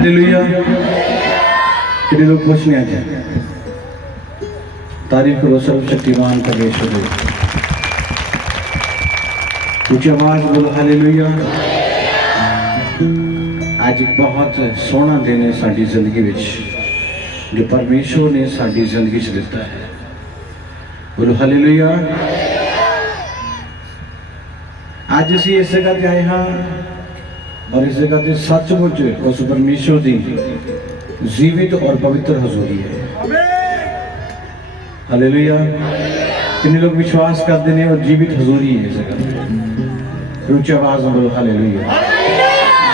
Hallelujah. कितने लोग खुश नहीं आते? तारीफ करो सर्वशक्तिमान परमेश्वर। ऊंची आवाज बोलो हालेलुया। आज एक बहुत सोहना दिन है साडी जिंदगी विच जो परमेश्वर ने साडी जिंदगी च दिता है। बोलो हालेलुया। आज असीं इस जगह ते आए हाँ और इस जगह ते सचमुच उस परमेश्वर की जीवित और पवित्र हजूरी है। हालेलुया। कितने लोग विश्वास करते हैं और जीवित हजूरी है इस जगह। ऊंची आवाज में बोलो हालेलुया।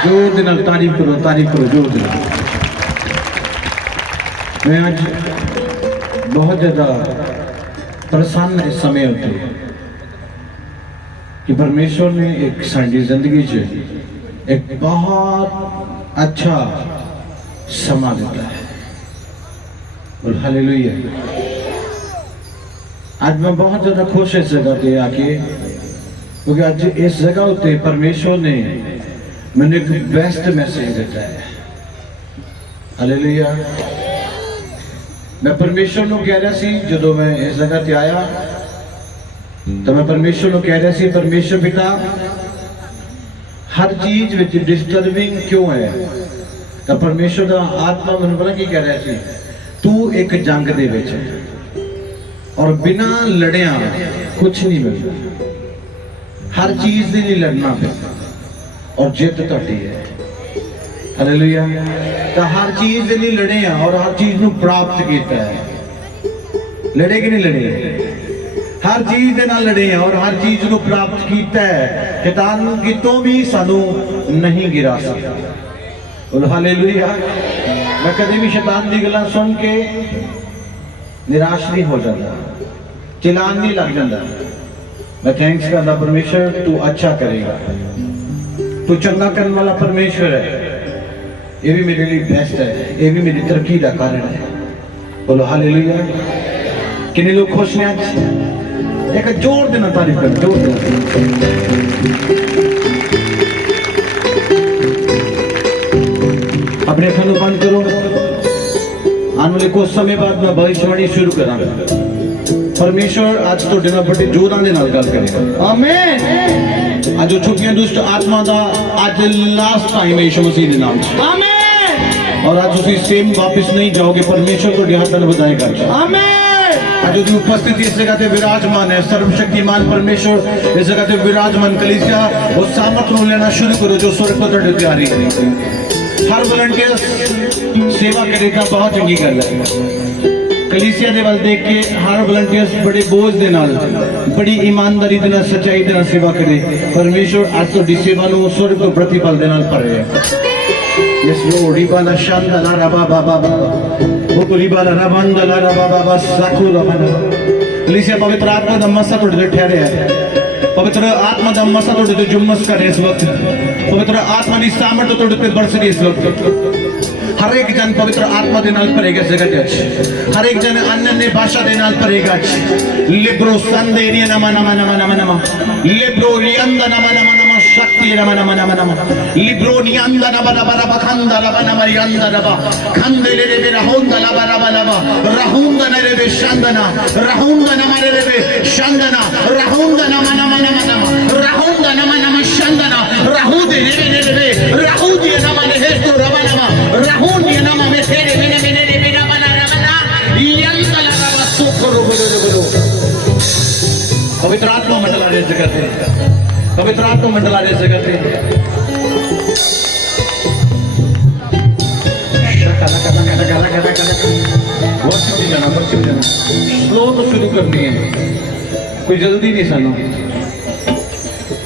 जोर दे नाल तारीफ करो जोर दे नाल। मैं आज बहुत ज्यादा प्रसन्न इस समय होते कि परमेश्वर ने एक साडी जिंदगी च एक बहुत अच्छा समा दिता है। बोल हालेलुया। आज मैं बहुत ज्यादा खुश इस जगह पे आके, क्योंकि आज इस जगह उत्ते परमेश्वर ने मैंने एक बेस्ट मैसेज दिता है। हालेलुया। मैं परमेश्वर को कह रहा सी जो मैं इस जगह पे आया तो मैं परमेश्वर को कह रहा सी, परमेश्वर पिता हर चीज विच डिस्टर्बिंग क्यों है? तो परमेश्वर का आत्मा मैंने पता की कह रहा सी, तू एक जंग दे विच और बिना लड़िया कुछ नहीं मिलता। हर चीज के लिए लड़ना पैदा और जित तुहाडी है। हालेलुया। तो हर चीज के लिए लड़े हैं और हर चीज को प्राप्त किया है। लड़े कि नहीं लड़े? हर चीज के नाल लड़े हैं और हर चीज को प्राप्त किया है। शैतान कितों भी सानू नहीं गिरा सकता। बोलो हालेलुया। मैं कभी भी शैतान की गल्लां सुन के निराश नहीं हो जाता, चिल्लान नहीं लग जाता। मैं थैंक्स करता परमेश्वर, तू अच्छा करेगा, तू चंगा करने वाला परमेश्वर है। ये भी मेरे लिए बेस्ट है, ये भी मेरी तरक्की का कारण है। बोलो हालेलुया। कितने लोग खुश हैं आज? एक जोर देना तारीफ कर, जोर देना। अपने अखां नूं बंद करो। आने वाले कुछ समय बाद मैं भविष्यवाणी शुरू करांगा। परमेश्वर आज तुहाडे नाल बड़े जोरां दे नाल गल करेगा। आमीन। आज जो छुट्टियां दुष्ट आत्मा का आज लास्ट टाइम है यीशु मसीह के नाम से। आमीन। और आज तुम सेम वापस नहीं जाओगे। परमेश्वर को हाथ नाल बधाएगा। आमीन। आज जो उपस्थिति इस जगह पे विराजमान है, सर्वशक्तिमान परमेश्वर इस जगह पे विराजमान। कलीसिया उस सामर्थ को लेना शुरू करो जो स्वर्ग को तुहाडे तैयारी है। हर वॉलंटियर सेवा करेगा, बहुत चंगी गल है। कलीसिया दे वल देख के हर वॉलंटियर्स बड़े बोझ दे नाल, बड़ी ईमानदारी दे नाल, सच्चाई दे नाल सेवा करे। परमेश्वर आज तुहाडी सेवा नूं स्वर्ग को प्रतिफल दे नाल भरे है। Yes Lord. रिबाना शांदा रबा बाबा वो रिबाना रबंदा रबा बाबा साखू रबना। कलीसिया पवित्र आत्मा दा मसा तुहाडे ते ठहरे है। पवित्र आत्मा दा मसा तुहाडे ते जुम्मस करे इस वक्त। पवित्र आत्मा दी सामर्थ तुहाडे ते बरस रही इस वक्त। हर एक जन पवित्र आत्मा के नाल भरेगा इस जगह। हर एक जन अन्य भाषा के नाल भरेगा। लिब्रो संदे नमा नमा नमा नमा नमा लिब्रो लियंदा नमा नमा नमा शक्ति नमा नमा नमा नमा लिब्रो नियंदा नमा नमा नमा खंदा नमा नमा यंदा नमा खंदे ले रे रहूंदा नमा नमा नमा रहूंदा ने रे शंदना रहूंदा नमा रे शंदना रहूंदा नमा नमा नमा नमा रहूंदा नमा नमा शंदना रहूदे रे रे रहूदे नमा ने हेतु रमा नमा रहूंदी नमा में तेरे मेने मेने रे मेना बना रबना यंदा लगा सुखरो बोलो। पवित्र आत्मा मंडला रे जगत है। पवित्र आत्मा मंडला रे जगत है। वर्षिप जाना स्लो तो शुरू करनी है, कोई जल्दी नहीं सानू,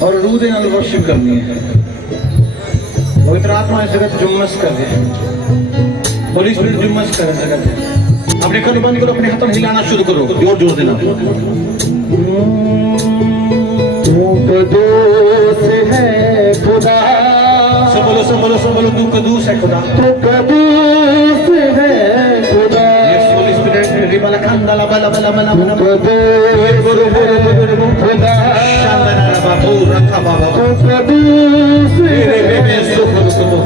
और रूह दे नाल वर्षिप करनी है। पवित्र आत्मा इस जगत जुम्मस कर दे। होली स्पिरिट जुम्मस कर जगत। अपने कान बंद करो, अपने हाथों हिलाना शुरू करो, जोर जोर देना। तू कदूस है खुदा। सब बोलो सब बोलो सब बोलो। तू कदूस है खुदा। तू कदूस है खुदा। यस होली स्पिरिट रिबाला खंदाला बला बला बला बला खुदा। शांदना बाबू रखा बाबा। तू कदूस है। मेरे बेबे सुख सुख।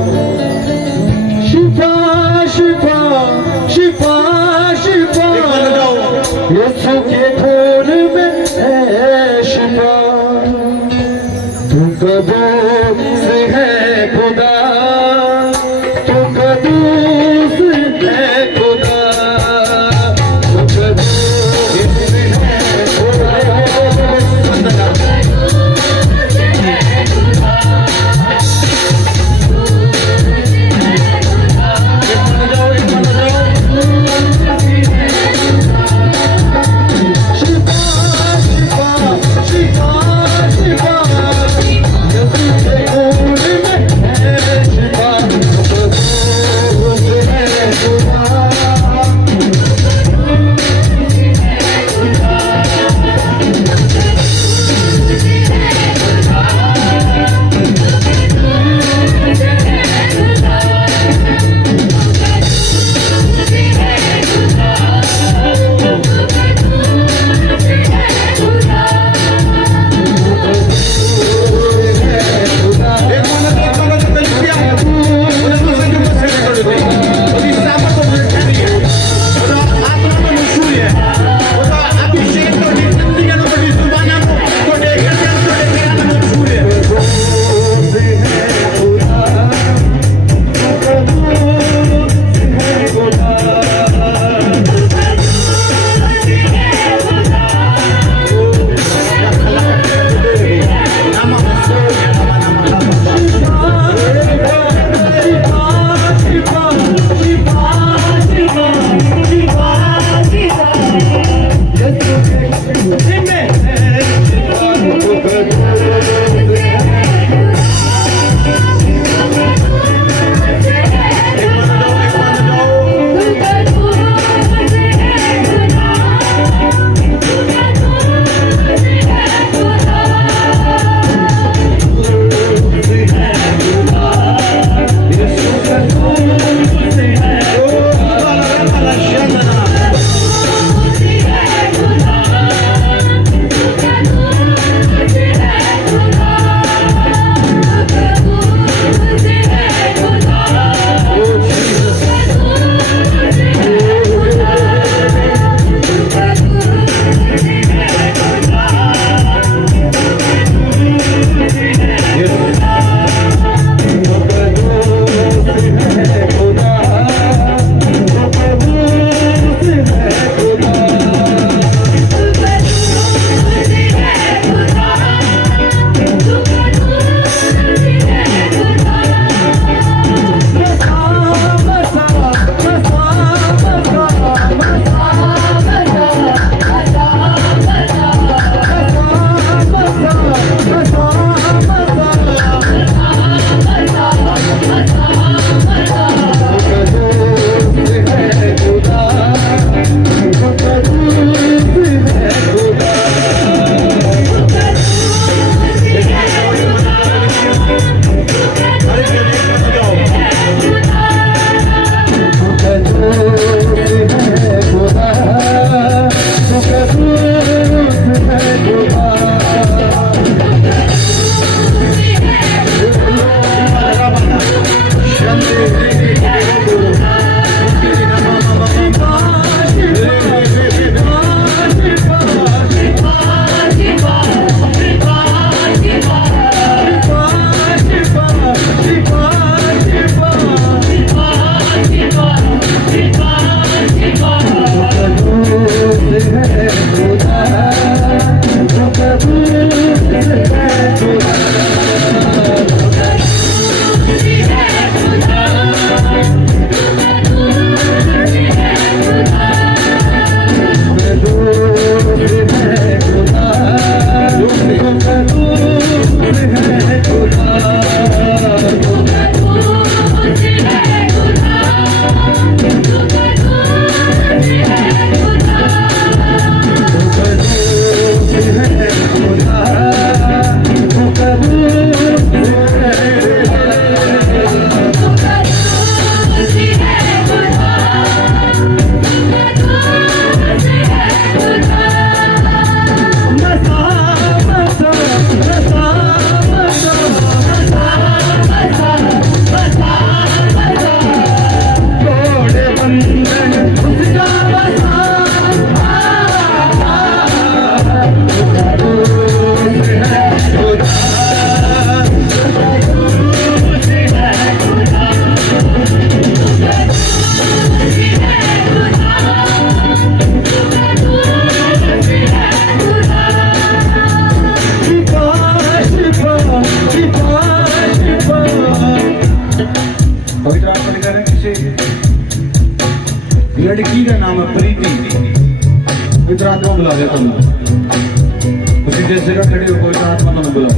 दे तुम उसी जिस जगह खड़े हो पवित्र आत्मा तुम्हें बुलाए।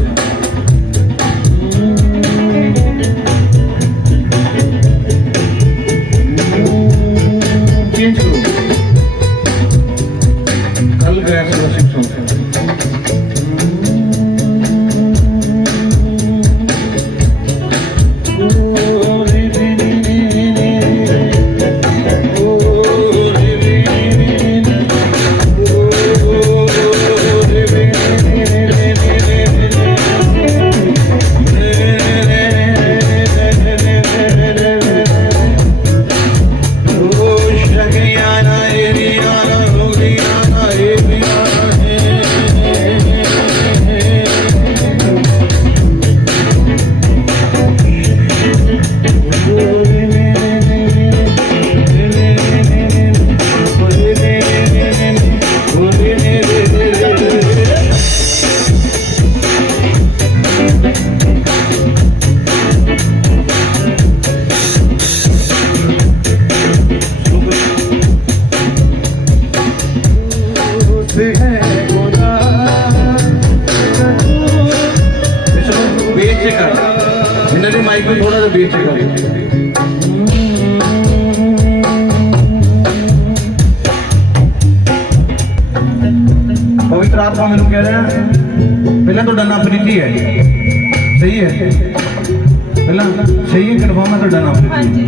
चेंज करो, कल गया माइक में थोड़ा सा बीच कर। पवित्र आत्मा मैंने कह रहे हैं पहला तो डरना प्रीति है, सही है? पहला सही है, कन्फर्म है तो डरना प्रीति।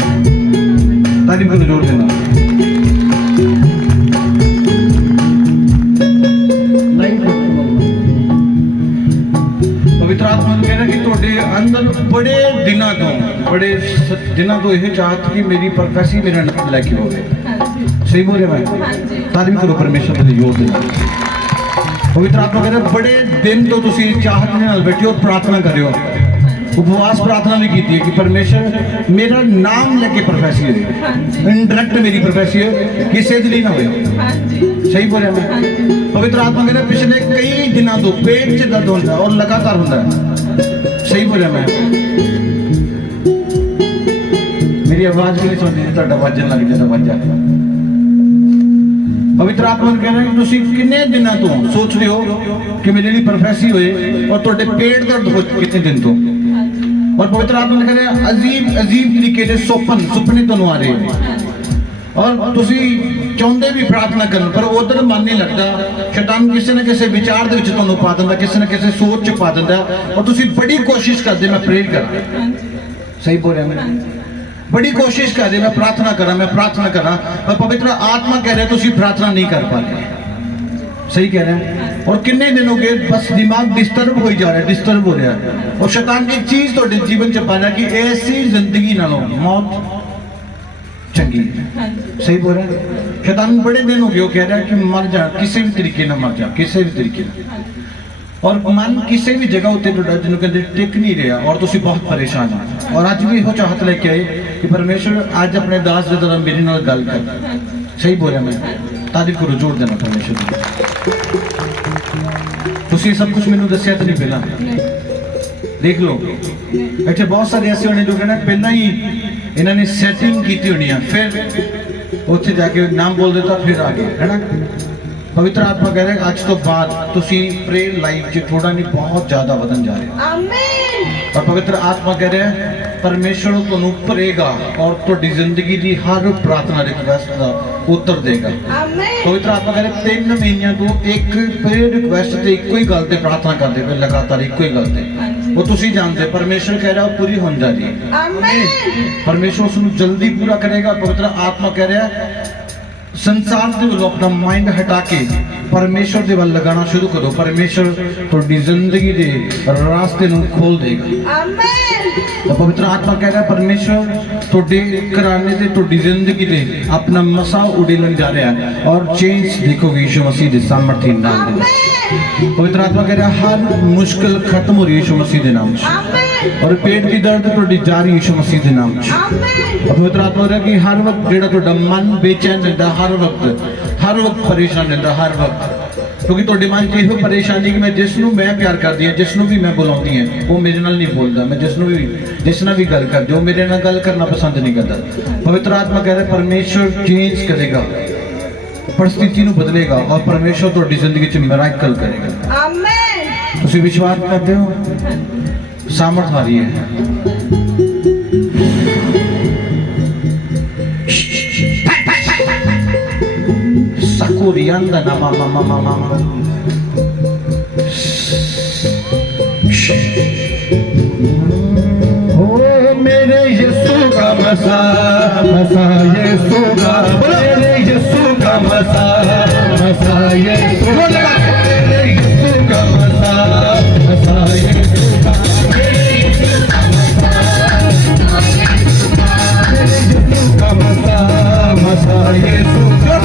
तारीफ करो जोर देना। पवित्र आत्मा कह रहा कि ਤੁਹਾਡੇ अंदर बड़े दिनों तो यह चाहत कि मेरी प्रोफेसी मेरा नाम लेके हो गए। सही बोल रहे मैं? तारीफ करो परमेश्वर के जोर देना। पवित्र आत्मा कह रहा बड़े दिन तो तुसी चाहत ने नाल बैठे हो, प्रार्थना कर रहे हो, उपवास प्रार्थना भी की है कि परमेश्वर मेरा नाम लेके प्रोफेसी हो, इनडायरेक्ट मेरी प्रोफेसी हो, किसी के लिए ना हो। सही बोल रहे मैं? पवित्र आत्मा कह रहा पिछले कई दिनों तो पेट च दर्द होता है और लगातार होता है। सही बोल रहा मैं? मेरी आवाज भी नहीं सुनती, ਤੁਹਾਡਾ ਵੱਜਣ ਲੱਗ ਜਾਂਦਾ ਵੱਜਾ। पवित्र आत्मा कह रहे हैं तुसी कितने दिनों तो सोच रहे हो कि मेरे लिए प्रोफेसी होए और ਤੁਹਾਡੇ पेट दर्द हो कितने दिन तो। और पवित्र आत्मा कह रहे हैं अजीब तरीके से सुपने तो आ रहे हैं और तुसी चाहते भी प्रार्थना करना पर उधर मन नहीं लगता। शैतान किसी न किसी विचार दे विच तुहानू पा दिंदा, किसी न किसी सोच च पा दिंदा और तुसी बड़ी कोशिश करदे मैं प्रे करा। सही बोल रहा मैं? बड़ी कोशिश कर रहे मैं प्रार्थना करा पर पवित्र आत्मा कह रहे तुसी प्रार्थना नहीं कर पाते। सही कह रहे हैं? और कितने दिन हो गए बस दिमाग डिस्टर्ब हो जा रहा है, डिस्टर्ब हो रहा है। और शैतान की एक चीज तो जीवन च पा रहा कि ऐसी जिंदगी नालों मौत चंगी है। सही बोल रहे हैं? शैतान बड़े दिन हो गए कह रहा है कि मर जा, किसी भी तरीके ना मर जा, किसी भी तरीके ना। और मन किसी भी जगह उत्ते जिन्होंने कहते टिक नहीं रहा और तुसी बहुत परेशान हो। और अज भी यह चाहत लेके आए कि परमेश्वर अज अपने दास के तरह मेरे नाल गल कर। सही बोल रहा मैं? तारीफ करो जोर देना परमेश्वर की। तुसी सब कुछ मैंने दसिया तो नहीं पहला, देख लो इतने बहुत सारे ऐसे होने जो कहना पहला ही इन्होंने सैटिंग की होनी है, फिर उत्थे जाके नाम बोल देता फिर आ गया है ना। पवित्र आत्मा कह रहे हैं आज तो बाद तुसी प्रेयर लाइफ च थोड़ा नहीं बहुत ज्यादा बदन जा रहे हो। और पवित्र आत्मा कह रहे हैं परमेश्वर तुहानू भरेगा और तुहाडी जिंदगी की हर प्रार्थना रिक्वेस्ट का उत्तर देगा। पवित्र आत्मा कह रहे 3 महीनों तो एक प्रेयर रिक्वेस्ट से एक ही गल ते प्रार्थना करते पे लगातार एक ही गल ते वो तुसी जानते परमेश्वर कह रहा पूरी हो जा रही है। परमेश्वर उसको जल्दी पूरा करेगा। पवित्र आत्मा कह रहा है संसार के वालों अपना माइंड हटा के परमेश्वर के वाल लगाना शुरू करो। परमेश्वर थोड़ी जिंदगी के रास्ते को खोल देगा। तो पवित्र आत्मा कह रहा है परमेश्वर थोड़े घराने से थोड़ी जिंदगी से अपना मसा उड़ेलन जा रहा है और चेंज देखोगे यीशु मसीह के सामर्थ्य नाम में। पवित्र आत्मा कह रहा है हर मुश्किल खत्म हो रही है यीशु मसीह के नाम से और पेट की दर्द थोड़ी जा रही यीशु मसीह के नाम से। पवित्र आत्मा कह रहा है कि हर वक्त जेड़ा थोड़ा मन बेचैन रहता, हर वक्त परेशान रहता, हर वक्त क्योंकि थोड़े मन च यह परेशानी कि मैं जिसनू मैं प्यार करती हूँ, जिसनू भी मैं बुलाती हूँ वो मेरे नाल नहीं बोलता, मैं जिसना भी गल करती हूँ मेरे नाल गल करना पसंद नहीं करता। पवित्र आत्मा कह रहा है परमेश्वर चेंज करेगा परिस्थिति ਨੂੰ ਬਦਲੇਗਾ और परमेश्वर ਤੁਹਾਡੀ ਜ਼ਿੰਦਗੀ 'ਚ ਮਿਰਾਕਲ ਕਰੇਗਾ। आमेन। ਤੁਸੀਂ ਵਿਸ਼ਵਾਸ ਕਰਦੇ ਹੋ? सामर्थ आ रही है। Sakurianda na mama. ओ मेरे यीशु का मसा यीशु का, मेरे यीशु का मसा यीशु का, मेरे यीशु का मसा यीशु का, मेरे यीशु का मसा यीशु का।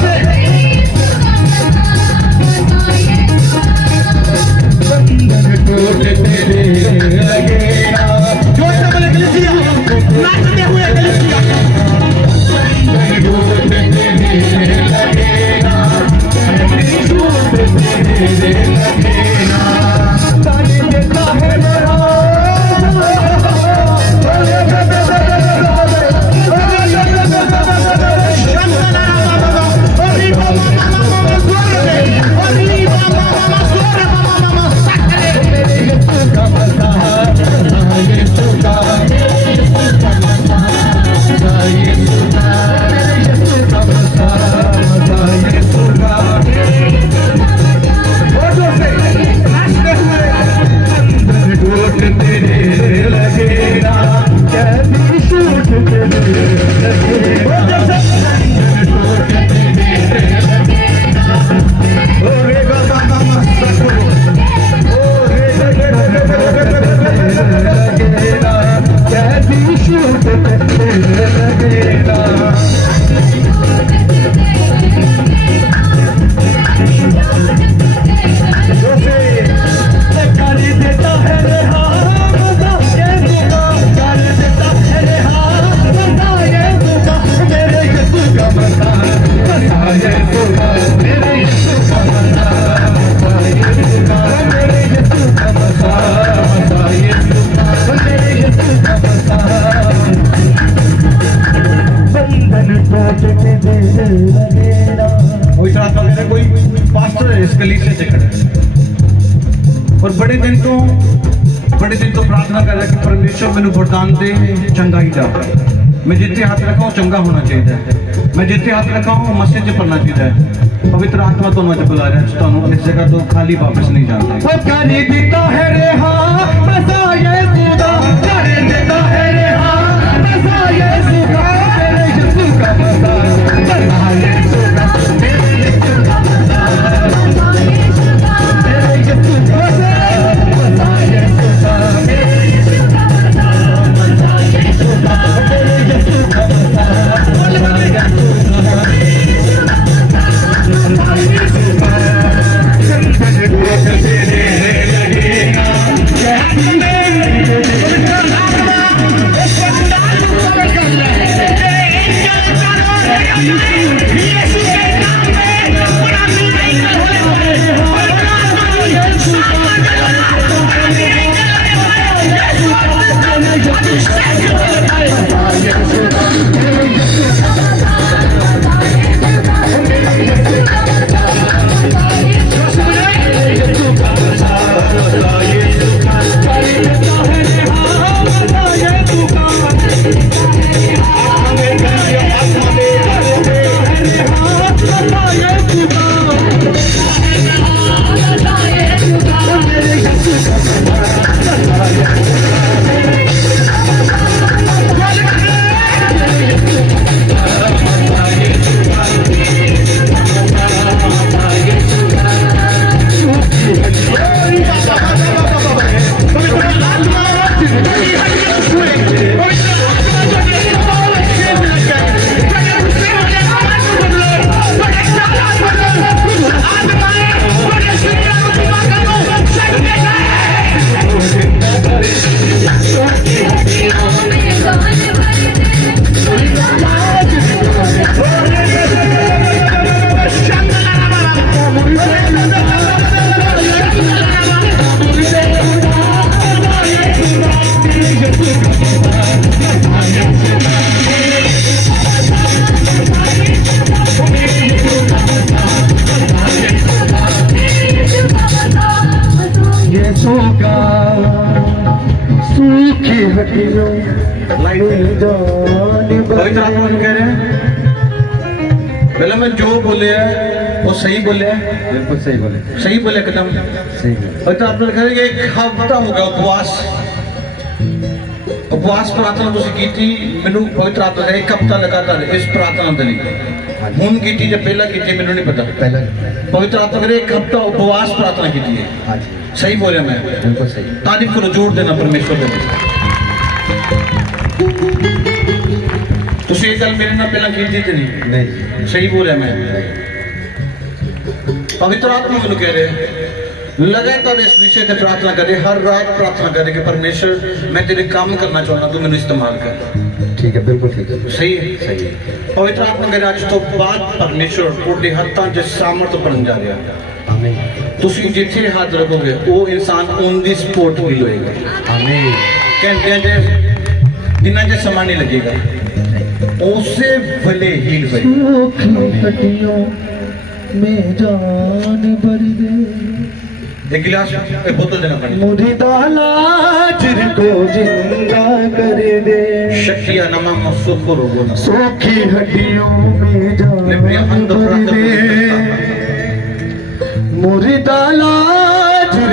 बंधन टूट तेरे लगेगा, जोर से बोले कलीसिया, नाचते हुए कलीसिया। बंधन टूट तेरे लगेगा, बंधन टूट तेरे लगेगा। ताने देता है मेरा कोई पास्टर है इस कलीसिया से खड़ा है और बड़े दिन तो प्रार्थना कर रहा है कि परमेश्वर मैंने वरदान दे चंगाई दा। मैं जितने हाथ रखा हूँ चंगा होना चाहिए, मैं जितने हाथ रखा हूँ मस्जिद से पढ़ना चाहिए। पवित्र आत्मा तो मुझे बुला रहा है, तो इस जगह तो खाली वापस नहीं जाता। खाली देता है रेहा मसा ये खुदा, खाली देता है रेहा मसा ये खुदा, मेरे यीशु का मसा ये खुदा, मेरे यीशु का मसा ये खुदा, मेरे यीशु का मसा ये खुदा, मेरे यीशु का मसा ये खुदा, मेरे यीशु का मसा ये खुदा। यीशुका सूखी हड्डियों में जान पवित्र आत्मा कह रहे हैं पहले मैं जो बोले है वो सही बोले है, बिल्कुल सही बोले एकदम सही बोले। पवित्र आत्मा कह रहे हैं कि एक हफ्ता हो गया उपवास प्रार्थना तुसी की थी मैनू पवित्र आत्मा ने एक हफ्ता लगातार इस प्रार्थना दे हुन की थी जब पहला की थी मैनू नहीं पता पहला पवित्र आत्मा कह रहे एक हफ्ता उपवास प्रार्थना की थी हाँ जी सही बोले मैं बिल्कुल सही। तारीफ करो जोर देना परमेश्वर को तुसी एक गल मेरे नाल पहला की थी नहीं सही बोले मैं पवित्र आत्मा मैनू कह रहे लगातार इस विषय से प्रार्थना करे हर रात प्रार्थना करे कि परमेश्वर मैं तेरे काम करना चाहता तू मैंने इस्तेमाल कर ठीक है बिल्कुल ठीक है सही है पवित्र आत्मा कह रहा आज तो बाद परमेश्वर ਤੁਹਾਡੇ ਹੱਥਾਂ 'ਚ ਸਾਮਰਥ ਬਣ ਜਾ ਰਿਹਾ आमीन ਤੁਸੀਂ ਜਿੱਥੇ ਹੱਥ ਰੱਖੋਗੇ ਉਹ ਇਨਸਾਨ ਔਨ ਦੀ ਸਪੋਰਟ ਹੀਲ ਹੋਏਗਾ आमीन ਘੰਟਿਆਂ 'ਚ ਦਿਨਾਂ 'ਚ ਸਮਾਂ ਨਹੀਂ ਲੱਗੇਗਾ ਉਸੇ ਵੇਲੇ ਹੀਲ ਹੋਏਗਾ हड्डियों में जान भर दे एक गिलास एक बोतल देना पानी मुर्दा लाजर को जिंदा कर दे शक्तिया नमा मसुखुर होना सूखी हड्डियों में जान भर दे मुर्दा लाजर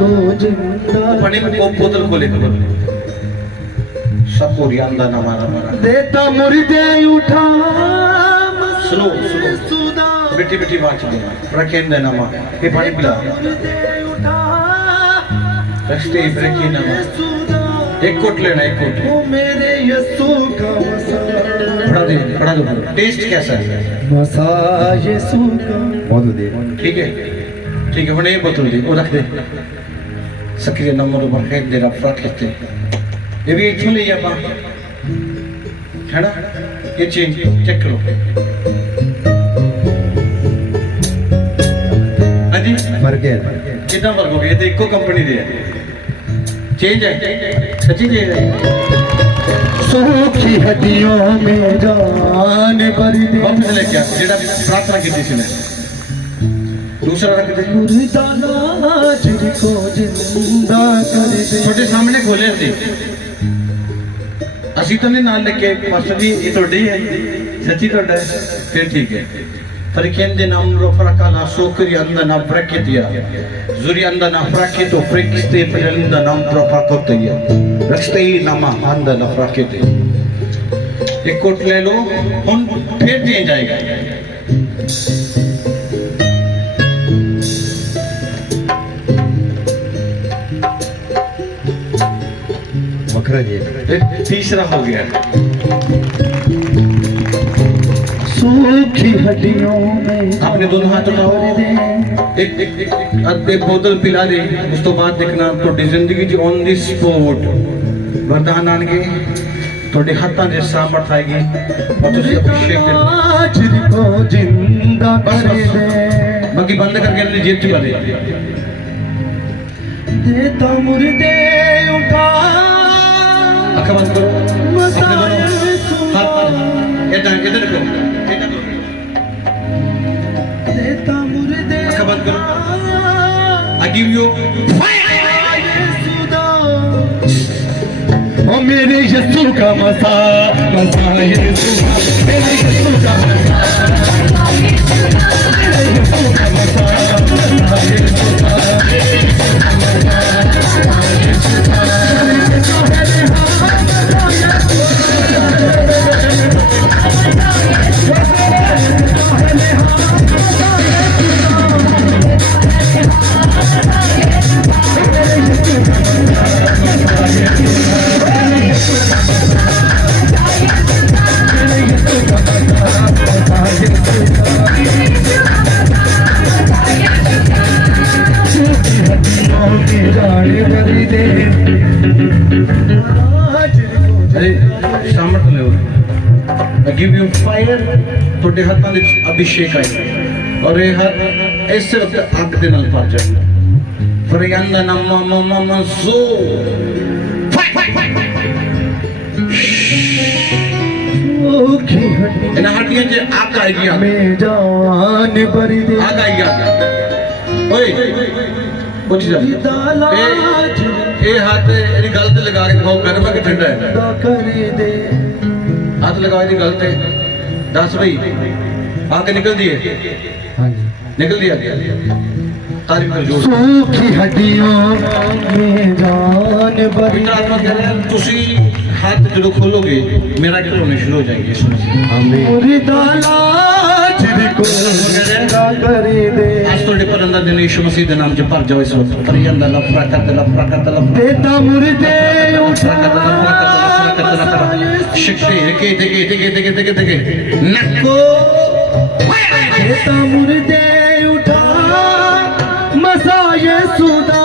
को जिंदा पानी में बोतल खोले सब पूरी अंदा नमा नमा देता मुर्दे उठा स्लो बेटी बेटी बात देना रखें देना माँ ये पानी पिला रस्ते ब्रेकी नमा एक कोट लेना एक कोट मेरे यीशु का पढ़ा दो टेस्ट कैसा है मसा यीशु का बहुत दे ठीक है हमने ये बोतल दी वो रख दे सक्रिय नंबर पर है दे रहा फ्रॉक लेते ये भी एक ले जापा है ना ये चेंज चेक करो जी मर गया कितना फर्क हो गया तो इको कंपनी दे चेंज है सच्ची चेंज है सूखी हड्डियों में जान भर दे वापस ले क्या जेड़ा प्रार्थना की थी ने दूसरा रख दे मुर्दा लाजर को जिंदा कर दे छोटे सामने खोले थे ਅਸੀਂ ਤਾਂ ਨਹੀਂ ਨਾਲ ਲੈ ਕੇ ਪਾਸਟਰ ਜੀ ਇਹ ਤੁਹਾਡੀ ਹੈ ਸੱਚੀ ਤੁਹਾਡਾ ਹੈ ਫਿਰ ਠੀਕ ਹੈ Perché namro fracala socri anda na braketia. Zuri anda na braketo frekste pelanda nam propakotia. Rakste nama anda na frakete. एक कोट ले लो हम फिर चेंज आएगा बकरा जी तीसरा हो गया सूखी हड्डियों में आपने दोनों हाथ उठाओ एक बोतल पिला दे उस तो बाद देखना थोड़ी जिंदगी जी ऑन दी स्पॉट वरदान आएंगे थोड़े हाथों से सामर्थ आएगी और तुझे अभिषेक को जिंदा कर दे बाकी बंद करके अपनी जेब चुका दे देता मुर्दे उठा आंखें बंद करो हाथ इधर इधर को देता मुर्दे आंखें बंद करो I give you ओ मेरे यीशु का मसा मसा यीशु मेरे यीशु का मसा मेरे यीशु का मसा मसा यीशु का give you fire ਤੁਹਾਡੇ ਹੱਥਾਂ ਵਿੱਚ ਅਭਿਸ਼ੇਕ ਆਏ ਔਰ ਇਹ ਹੱਥ ਇਸ ਵਕਤ ਅੱਗ ਦੇ ਨਾਲ ਭਰ ਜਾਣ ਫਰਿਆਂਦਾ ਨਮਾ ਮਮਾ ਮਸੂ ਇਹਨਾਂ ਹੱਡੀਆਂ 'ਚ ਅੱਗ ਆਏਗੀ ਮੈਂ ਜਾਨ ਭਰ ਦੇ ਅੱਗ ਆਏਗੀ ਓਏ कुछ जा ये हाथ ਇਹਦੀ ਗੱਲ ਤੇ ਲਗਾ ਕੇ ਦਿਖਾਓ ਗਰਮ ਹੈ ਕਿ ਠੰਡਾ ਹੈ हाथ लगाओ ਇਹਦੀ ਗੱਲ ਤੇ ਦੱਸ ਭਈ आके निकल दिए निकल दिया तारीफ कर जोर सूखी हड्डियों में जान भरी आत्मा कह रहे हैं तुसी हाथ जो खोलोगे मेरा जो होने शुरू हो जाएंगे इसमें आज तो पर अंदर दिन यीशु मसीह के नाम से भर जाओ इस वक्त परियंदा लफड़ा कर बेटा मुर्दे उठा शक्ति देखे नको बेटा मुर्दे उठा मसा यसूदा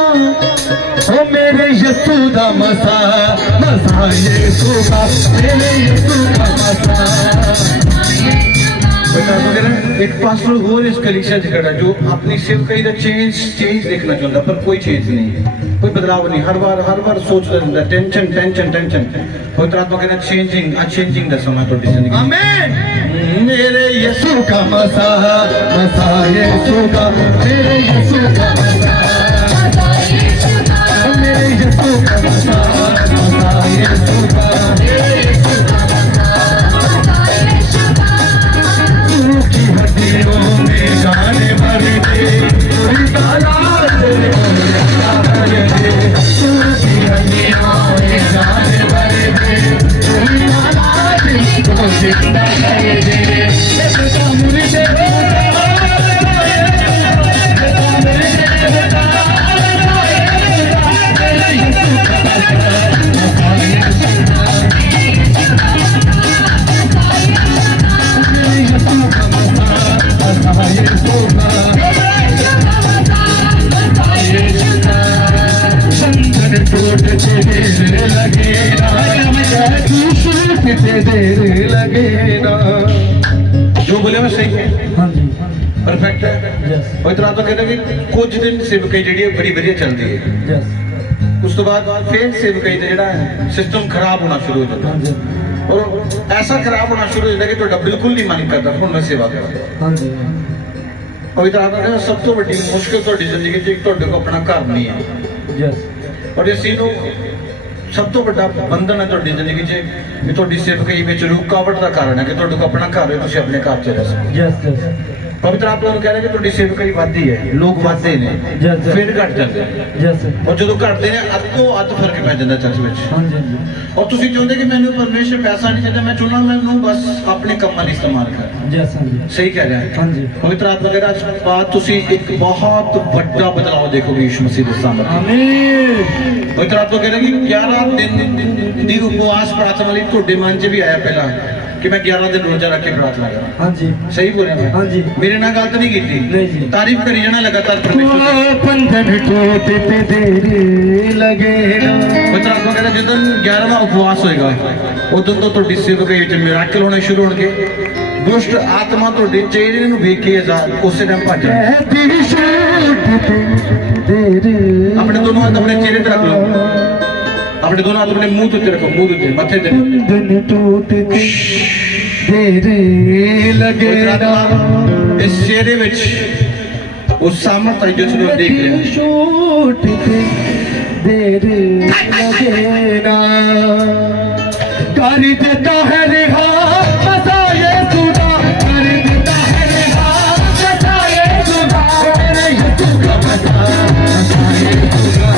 ओ मेरे यसूदा मसा यसूदा मेरे यसूदा मसा एक पास्टर और इस कलीसिया से खड़ा जो अपनी सेवकाई का चेंज देखना चाहता पर कोई चेंज नहीं कोई बदलाव नहीं हर बार सोचता रहता है टेंशन कोई तरह तो कहना चेंजिंग द समय तो जिंदगी आमीन मेरे यीशु का मसा यीशु का मेरे यीशु का मसा मेरे यीशु का मसा यीशु का सूखी हड्डियों में जान भर दे पूरी तालाब से भर दे सूखी हड्डियों में जान भर दे पूरी तालाब को जिंदा कर दे बेटा मुर्दे जो बोले मैं सही है हाँ जी परफेक्ट है यस और इतना तो कहता कि कुछ दिन सेवकाई जी बड़ी बढ़िया चलती है यस उस तो बाद फिर सेवकाई का जो सिस्टम खराब होना शुरू हो जाता हाँ जी है और ऐसा खराब होना शुरू हो जाता है कि ਤੁਹਾਡਾ बिल्कुल नहीं मन करता ਹੁਣ मैं सेवा करा हाँ जी और इतना तो कहता सब तो बड़ी मुश्किल ਤੁਹਾਡੀ ਜ਼ਿੰਦਗੀ 'ਚ ਤੁਹਾਡੇ ਕੋਲ ਆਪਣਾ ਘਰ ਨਹੀਂ ਹੈ यस और इसी ਨੂੰ ਸਭ ਤੋਂ ਵੱਡਾ ਬੰਧਨ ਹੈ ਤੁਹਾਡੀ ਜ਼ਿੰਦਗੀ 'ਚ ਕਿ ਤੁਹਾਡੀ ਸੇਵਕਾਈ ਵਿੱਚ ਰੁਕਾਵਟ ਦਾ ਕਾਰਨ ਹੈ ਕਿ ਤੁਹਾਡੇ ਕੋਲ ਆਪਣਾ ਘਰ ਹੈ ਤੁਸੀਂ ਆਪਣੇ ਘਰ 'ਚ ਰਹਿ ਸਕਦੇ यस यस ਪਵਿੱਤਰ ਆਤਮਾ ਨੂੰ ਕਹਿ ਰਿਹਾ ਕਿ ਤੁਹਾਡੀ ਸੇਵਕਾਈ ਵੱਧਦੀ ਹੈ ਲੋਕ ਵੱਧਦੇ ਨੇ ਫਿਰ ਘਟ ਜਾਂਦੇ ਨੇ यस ਔਰ ਜਦੋਂ ਘਟਦੇ ਨੇ ਅੱਧੋ ਅੱਧ ਫਰਕ ਪੈ ਜਾਂਦਾ ਚਰਚ ਵਿੱਚ हाँ जी ਔਰ ਤੁਸੀਂ ਚਾਹੁੰਦੇ ਕਿ ਮੈਨੂੰ ਪਰਮੇਸ਼ਰ ਪੈਸਾ ਨਹੀਂ ਚਾਹੀਦਾ ਮੈਂ ਚਾਹੁੰਦਾ ਮੈਨੂੰ ਬਸ ਆਪਣੇ ਕੰਮਾਂ ਲਈ ਇਸਤੇਮਾਲ ਕਰ यस हाँ जी ਸਹੀ ਕਹਿ ਰਿਹਾ हाँ जी ਪਵਿੱਤਰ ਆਤਮਾ ਕਹਿ ਰਿਹਾ ਅੱਜ ਬਾਅਦ ਤੁਸੀਂ ਇੱਕ ਬਹੁਤ ਵੱਡਾ ਬਦਲਾਅ ਦੇਖੋਗੇ ਯਿਸੂ ਮਸੀਹ ਦੇ ਸਾਹਮਣੇ आमीन ਪਵਿੱਤਰ ਆਤਮਾ ਕਹਿ ਰਿਹਾ ਕਿ 11 ਦਿਨ ਦੀ ਉਪਵਾਸ ਪ੍ਰਾਰਥਨਾ ਲਈ ਤੁਹਾਡੇ ਮਨ 'ਚ ਵੀ ਆਇਆ ਪਹਿਲਾਂ कि मैं 11 दिन रोजा रख के प्रार्थना करा हाँ जी सही बोल रहा हाँ जी मेरे ना गलत नहीं की नहीं जी तारीफ करी जाना लगातार परमेश्वर बंधन टूटते देर लगे पवित्र आत्मा कहता जिस दिन 11वां उपवास होएगा उस दिन तो ਤੁਹਾਡੀ ਸੇਵਕਾਈ ਵਿੱਚ ਮਿਰਾਕਲ ਹੋਣੇ ਸ਼ੁਰੂ ਹੋਣਗੇ ਦੁਸ਼ਟ ਆਤਮਾ ਤੁਹਾਡੇ ਚਿਹਰੇ ਨੂੰ ਵੇਖ ਕੇ ਆਜ਼ਾਦ ਉਸੇ ਟਾਈਮ ਭੱਜ ਜਾਏ ਆਪਣੇ ਦੋਨੋਂ ਹੱਥ ਆਪਣੇ ਚਿਹਰੇ ਤੇ ਰੱਖ ਲਓ अपने दोनों हाथ अपने मुंह ते रखो मुंह ते मथे ते बंधन टूटते देर लगे इस चेहरे विच उस सामर्थ है जो तुम देख रहे हो टूटते देर लगे ना कर देता है रिहा मसा ये सुना कर देता है रिहा मसा ये सुना मेरे यीशु का मसा ये सुना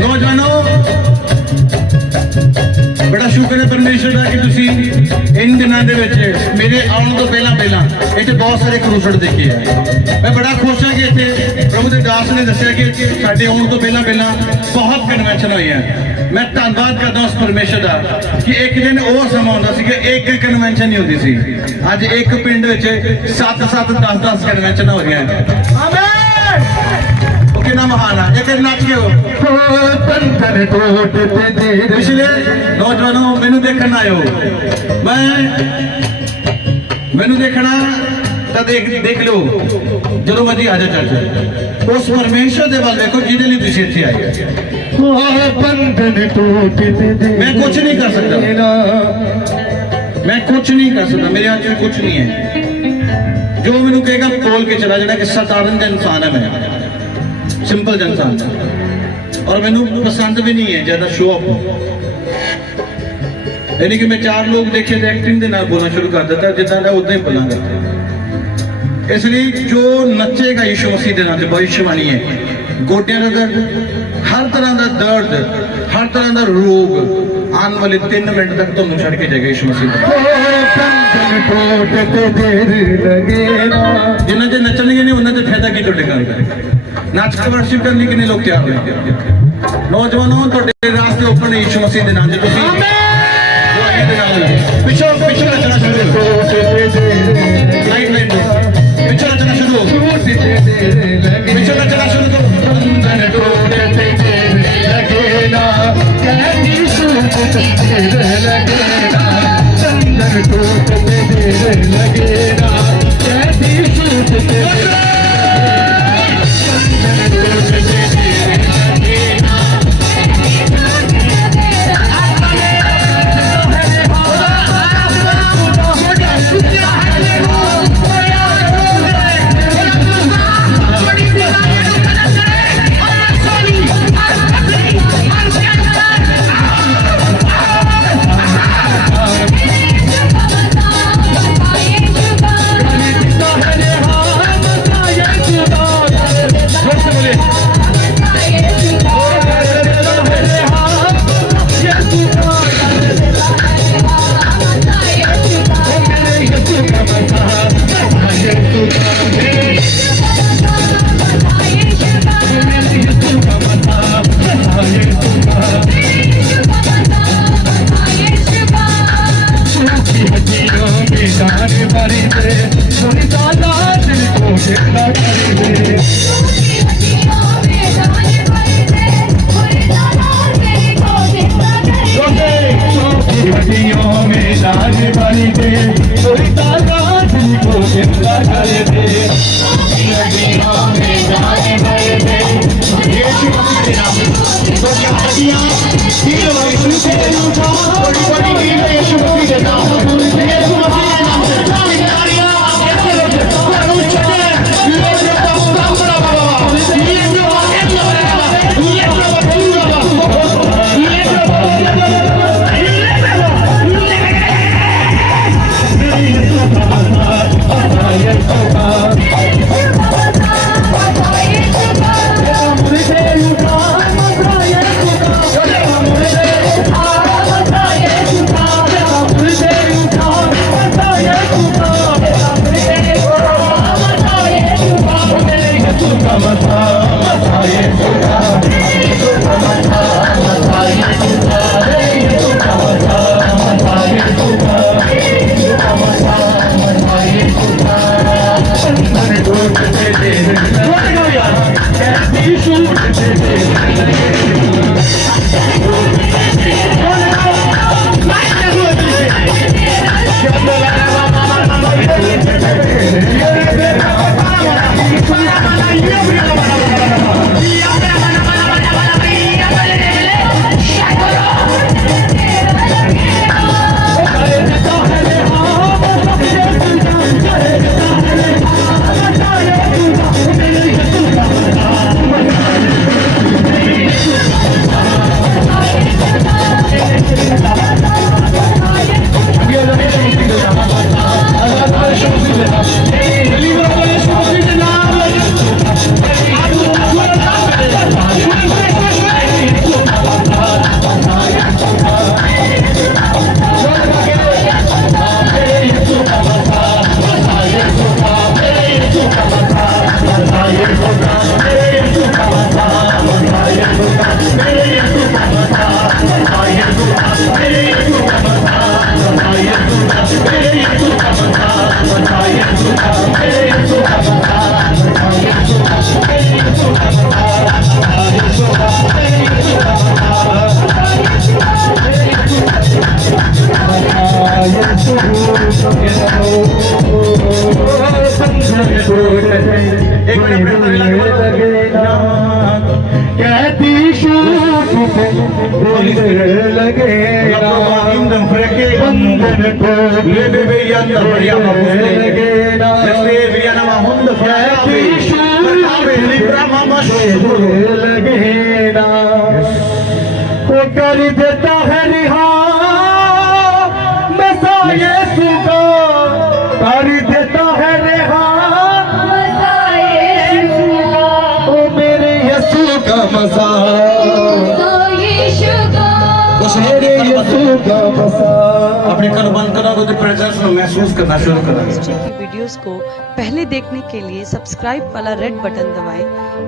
नौजवानों बड़ा शुक्र है परमेश्वर का कि तुसी इन दिनों के मेरे आने तो पहला इतने बहुत सारे क्रूसड देखे है मैं बड़ा खुश हाँ कि इतने प्रभु के दास ने दसिया कि साढ़े आने तो पहला बहुत कन्वेंशन हुई है मैं धन्यवाद करता उस परमेश्वर का कि एक दिन वो समा होता सी कि एक कन्वेंशन नहीं होती सी अज एक पिंड 7-7 10-10 कन्वेंशन हो रही हैं कितना महान है एक नाच के हो बंधन टूटते देर इसलिए नौजवानों मैनू देखना आयो मैनू देखना तो देख लो जो मर्जी आ जा चल उस परमेश्वर के वाल देखो जिहदे लिए तुसीं इत्थे आए बंधन टूटते देर मैं कुछ नहीं कर सकता मैं कुछ नहीं कर सकता मेरे हाथ में कुछ नहीं है जो मैनू कहेगा बोल के चला जाना कि साधारण इंसान है मैं सिंपल इंसान और मैनू पसंद भी नहीं है ज्यादा शो ऑफ यानी कि मैं चार लोग देखे तो एक्टिंग के नाल बोलना शुरू कर देता जिदा का उदा ही बोलांगा इसलिए जो नचेगा यीशु मसीह के नाम से भविष्यवाणी है गोडियां का दर्द हर तरह का दर्द हर तरह का रोग आने वाले 3 मिनट तक तुम छड़ के जाएगा यीशु मसीह जिन्हें जो नचने नहीं उन्हें फायदा की नाच के वर्शिप करने के लिए लोग तैयार हुए नौजवानों तो रास्ते ओपन है यीशु मसीह के नाम से पिछो पिछो नचना शुरू लाइट लाइट पिछो नचना शुरू पिछो नचना शुरू दिल लगे ना बंधन को लगे ना लगे ना वो कर देता है रिहा मसा यीशु का कर देता है रिहा ओ मेरे यीशु का मसा मेरे यीशु का मसा अपने कल बंद करो तो प्रेजेंस में महसूस करना शुरू करो। की वीडियोस को पहले देखने के लिए सब्सक्राइब वाला रेड बटन दबाएं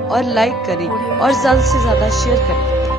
और लाइक करें और ज़्यादा से ज़्यादा शेयर करें।